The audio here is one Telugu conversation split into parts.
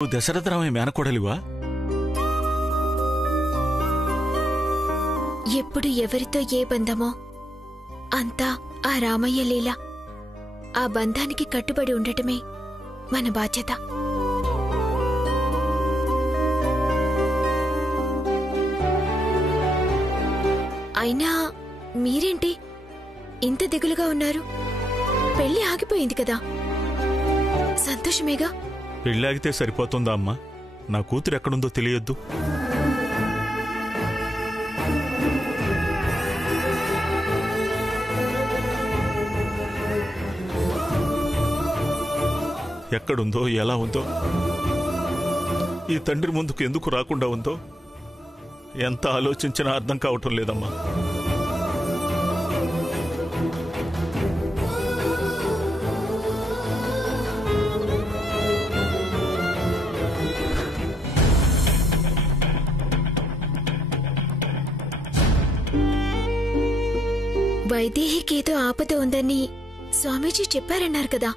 దశరథరామయ్య మేనకోడలివా? ఎప్పుడు ఎవరితో ఏ బంధమో అంతా ఆ రామయ్య లీల. ఆ బంధానికి కట్టుబడి ఉండటమే మన బాధ్యత. అయినా మీరేంటి ఇంత దిగులుగా ఉన్నారు? పెళ్లి ఆగిపోయింది కదా, సంతోషమేగా. పెళ్ళాగితే సరిపోతుందా అమ్మా? నా కూతురు ఎక్కడుందో తెలియొద్దు. ఎక్కడుందో, ఎలా ఉందో, ఈ తండ్రి ముందుకు ఎందుకు రాకుండా ఉందో ఎంత ఆలోచించినా అర్థం కావటం లేదమ్మా. వైదేహికేదో ఆపద ఉందని స్వామీజీ చెప్పారన్నారు కదా.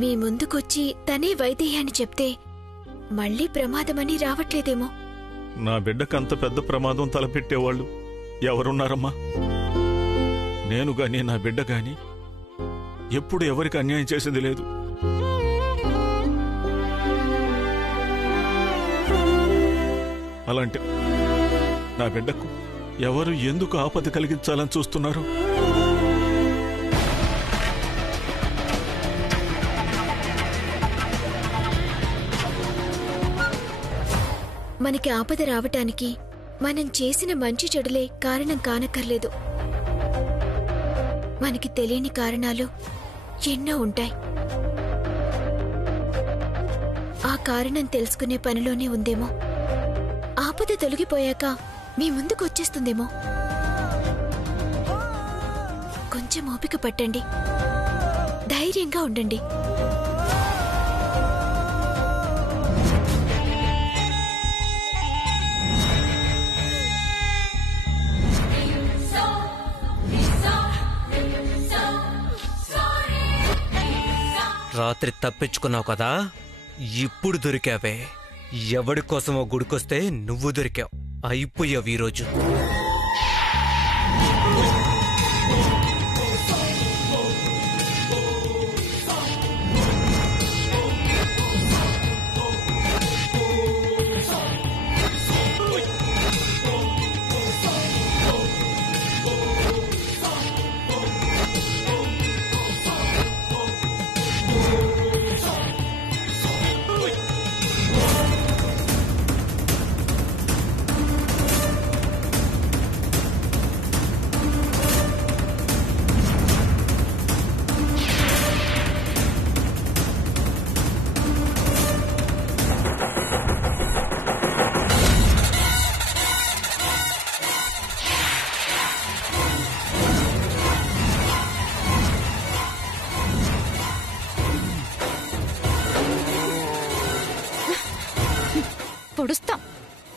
మీ ముందుకొచ్చి తనే వైదేహి అని చెప్తే మళ్లీ ప్రమాదమని రావట్లేదేమో. నా బిడ్డకంత పెద్ద ప్రమాదం తలపెట్టేవాళ్ళు ఎవరున్నారమ్మా? నేను గాని నా బిడ్డ గాని ఎప్పుడు ఎవరికి అన్యాయం చేసింది లేదు. అలాంటి నా బిడ్డకు ఎవరు ఎందుకు ఆపద కలిగించాలని చూస్తున్నారు? మనకి ఆపద రావటానికి మనం చేసిన మంచి చెడులే కారణం కానక్కర్లేదు. మనకి తెలియని కారణాలు ఎన్నో ఉంటాయి. ఆ కారణం తెలుసుకునే పనిలోనే ఉందేమో. ఆపద తొలగిపోయాక మీ ముందుకు వచ్చేస్తుందేమో. కొంచెం ఓపిక పట్టండి, ధైర్యంగా ఉండండి. రాత్రి తప్పించుకున్నావు కదా, ఇప్పుడు దొరికావే. ఎవడి కోసమో గుడికొస్తే నువ్వు దొరికావు. అయిపోయావు ఈరోజు.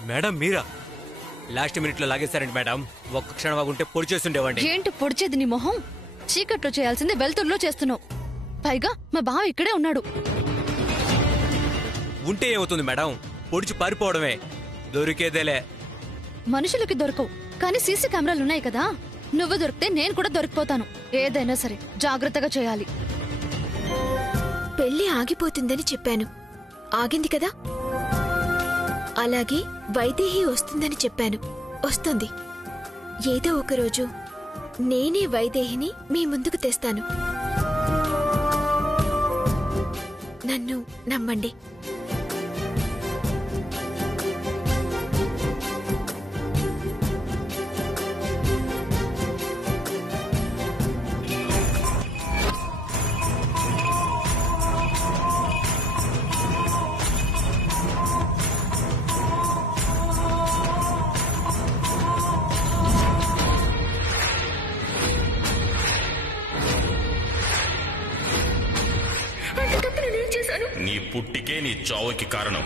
మేడం మీరా లాస్ట్ మినిట్ లో లాగేశారండి మేడం. ఒక్క క్షణం ఆగుంటే పొడి చేస్తుండేవండి. ఏంటి పొడిచేది నీ మొహం? చీకట్లో చేయాల్సింది వెలుతురులో చేస్తున్నావు. పైగా మా బావ ఇక్కడే ఉన్నాడు. ఉంటే ఏమవుతుంది మేడం? పొడిచి పారిపోవడమే. దొరికేదేలే. మనుషులకి దొరకవు, కానీ సీసీ కెమెరాలు ఉన్నాయి కదా. నువ్వు దొరికితే నేను కూడా దొరికిపోతాను. ఏదైనా సరే జాగ్రత్తగా చేయాలి. పెళ్లి ఆగిపోతుందని చెప్పాను, ఆగింది కదా. అలాగే వైదేహి వస్తుందని చెప్పాను, వస్తుంది. ఏదో ఒకరోజు నేనే వైదేహిని మీ ముందుకు తెస్తాను. నన్ను నమ్మండి. నీ పుట్టికే నీ చావుకి కారణం.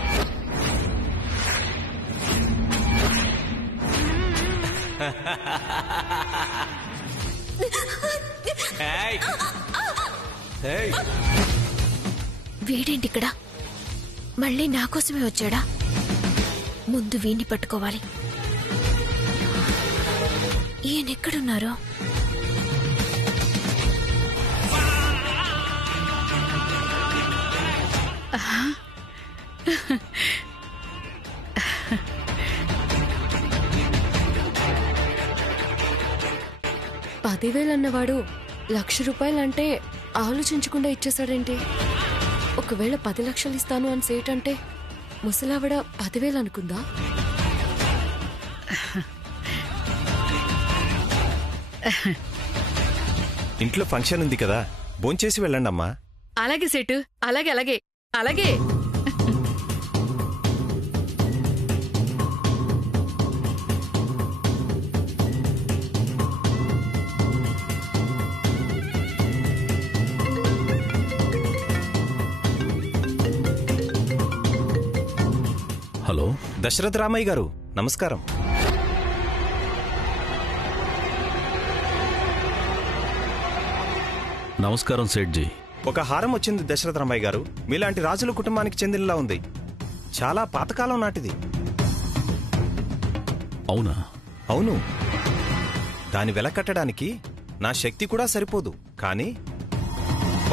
వీడేంటి ఇక్కడ? మళ్ళీ నా కోసమే వచ్చాడా? ముందు వీణ్ణి పట్టుకోవాలి. ఈయనెక్కడున్నారో? పదివేలన్నవాడు 1,00,000 రూపాయలంటే ఆలోచించకుండా ఇచ్చేశాడేంటి? ఒకవేళ 10 లక్షలు ఇస్తాను అని సేటంటే ముసలావిడ 10,000 అనుకుందా? ఇంట్లో ఫంక్షన్ ఉంది కదా, భోంచేసి వెళ్ళండి అమ్మా. అలాగే సేటు, అలాగే అలాగే అలాగే. హలో, దశరథ రామయ్య గారు, నమస్కారం. నమస్కారం సేట్జీ. ఒక హారం వచ్చింది దశరథ రామయ్య గారు. మీలాంటి రాజుల కుటుంబానికి చెందినలా ఉంది. చాలా పాతకాలం నాటిది. అవునా? అవును. దాని వెల కట్టడానికి నా శక్తి కూడా సరిపోదు. కానీ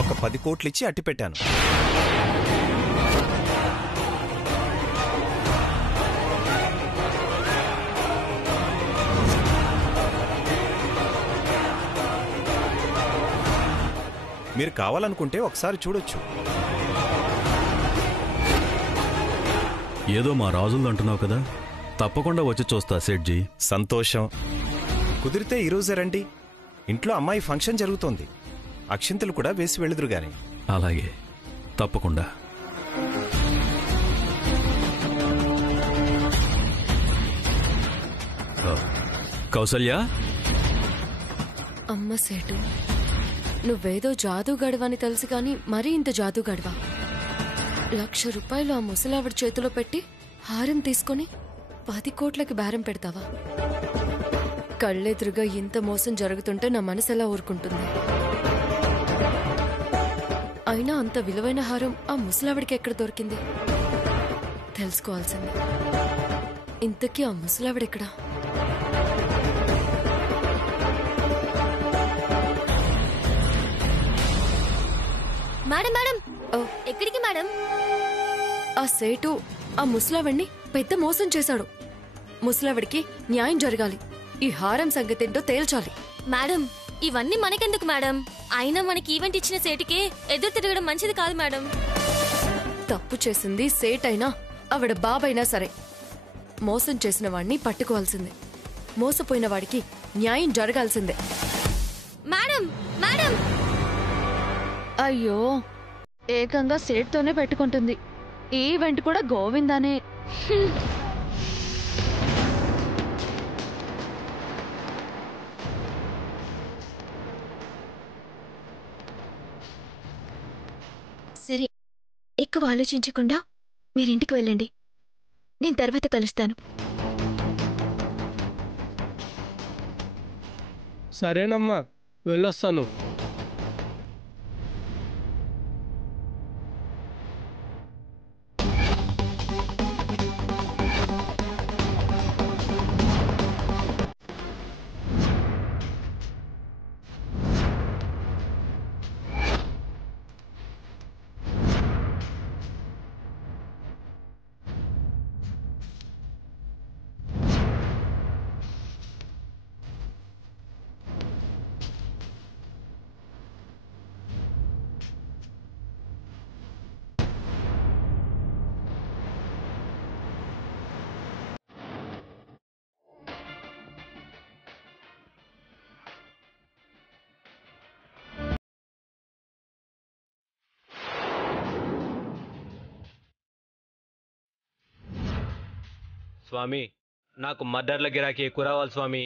ఒక 10 కోట్లిచ్చి అట్టిపెట్టాను. మీరు కావాలనుకుంటే ఒకసారి చూడొచ్చు. ఏదో మా రాజులు అంటున్నావు కదా, తప్పకుండా వచ్చి చూస్తా సేట్జీ. సంతోషం. కుదిరితే ఈరోజే రండి. ఇంట్లో అమ్మాయి ఫంక్షన్ జరుగుతోంది. అక్షింతలు కూడా వేసి వెళ్ళుదురు గాని. అలాగే, తప్పకుండా. కౌసల్య, అమ్మ సేటు, నువ్వేదో జాదూగడవని తెలుసు కాని మరీ ఇంత జాదూగడవా? 1,00,000 రూపాయలు ఆ ముసలావిడ చేతిలో పెట్టి హారం తీసుకొని 10 కోట్లకి బేరం పెడతావా? కళ్ళెదురుగా ఇంత మోసం జరుగుతుంటే నా మనసు ఎలా ఊరుకుంటుంది? అయినా అంత విలువైన హారం ఆ ముసలావిడికి ఎక్కడ దొరికింది? తెలుసుకోవాల్సింది. ఇంతకీ ఆ ముసలావిడెక్కడా? మేడం మేడం, ఎక్కడికి మేడం? ఆ సేటు ఆ ముసలావిడ్ని పెద్ద మోసం చేశాడు. ముసలావిడికి న్యాయం జరగాలి. ఈ హారం సంగతేంటో తేల్చాలి. మేడం, ఇవన్నీ మనకెందుకు మేడం? అయినా మనకి ఈవెంట్ ఇచ్చిన సేటుకే ఎదురు తిరగడం మంచిది కాదు మేడం. తప్పు చేసింది సేటైనా ఆవిడ బాబైనా సరే, మోసం చేసిన వాడిని పట్టుకోవాల్సిందే. మోసపోయిన వాడికి న్యాయం జరగాల్సిందే. మేడం మేడం, అయ్యో, ఏకంగా సేట్తోనే పెట్టుకుంటుంది. ఈ ఈవెంట్ కూడా గోవిందానే. సరే, ఎక్కువ ఆలోచించకుండా మీరింటికి వెళ్ళండి. నేను తర్వాత కలుస్తాను. సరేనమ్మా, వెళ్ళొస్తాను. స్వామి, నాకు మర్డర్ల గిరాకీ ఎక్కువ రావాలి స్వామి.